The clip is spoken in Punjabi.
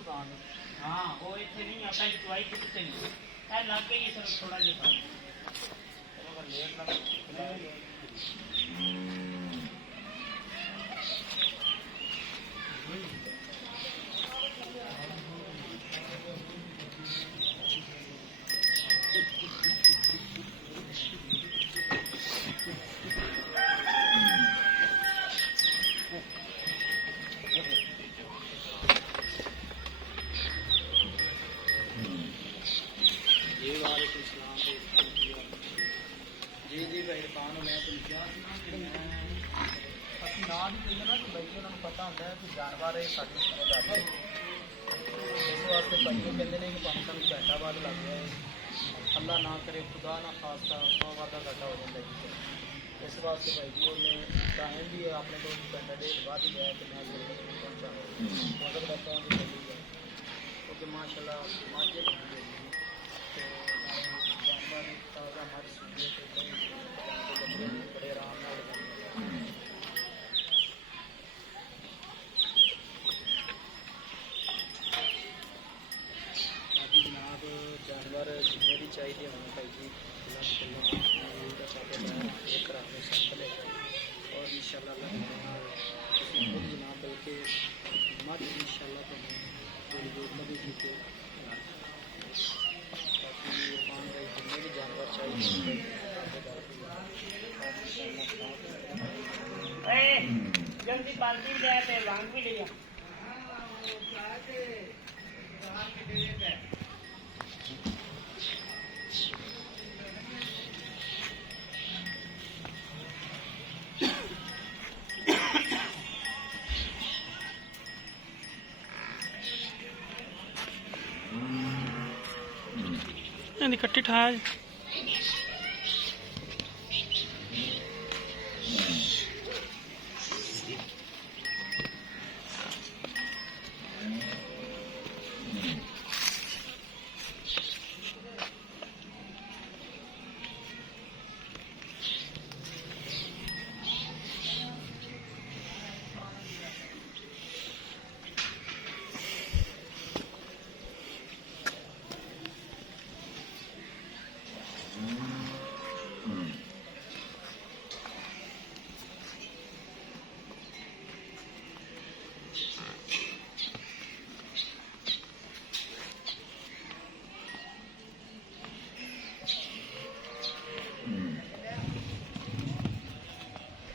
उड़ान। हाँ वो इतने नहीं आता है दवाई कितने नहीं है लग गई है सर थोड़ा जिहा लेट लग जी जी भाई इरफान मैं तुम क्या ਅਸੀਂ ਨਾ ਵੀ ਕਹੀਏ ਨਾ ਕਿ ਬਈ ਉਹਨਾਂ ਨੂੰ ਪਤਾ ਹੁੰਦਾ ਹੈ ਕਿ ਜਾਨਵਰ ਇਹ ਸਾਡੀ ਜ਼ਿੰਮੇਵਾਰੀ ਹੈ। ਇਸ ਵਾਸਤੇ ਭਾਈ ਉਹ ਕਹਿੰਦੇ ਨੇ ਕਿ ਭਾਵੇਂ ਸਾਨੂੰ ਘੰਟਾ ਬਾਅਦ ਲੱਗ ਜਾਏ, ਅੱਲਾ ਨਾ ਕਰੇ ਖੁਦਾ ਨਾ ਖਾਸਤਾ 100 ਵਾਰ ਦਾ ਘੰਟਾ ਹੋ ਜਾਂਦਾ ਜੀ। ਇਸ ਵਾਸਤੇ ਭਾਈ ਜੀ ਉਹਨੇ ਟਾਈਮ ਵੀ ਆਪਣੇ ਕੋਲ ਘੰਟਾ ਡੇਢ ਬਾਅਦ ਹੀ ਗਿਆ ਕਿ ਮੈਂ ਪਹੁੰਚਾ ਮਗਰ ਦਾ ਪਹੁੰਚ ਗਈ ਹੈ ਕਿਉਂਕਿ ਮਾਸ਼ਾਅੱਲਾ ਮਾਝੇ ਲੱਗੀ ਹੈ ਤੇ ਜਾਨਵਰ ਤਾਜ਼ਾ ਮੱਝ ਸੁਣੀਏ ਤੇ ਬੜੇ ਆਰਾਮ ਨਾਲ जानवर जिन्हें भी चाहिए होने भाई जी एक रात सैंपल है और इंशाल्लाह खुद जनाब बल्कि मत इंशाल्लाह ताकि इरफान भाई जिन्हें भी जानवर चाहिए जल्दी बाल्टी ले आते वांग भी ले इकट्ठी ठा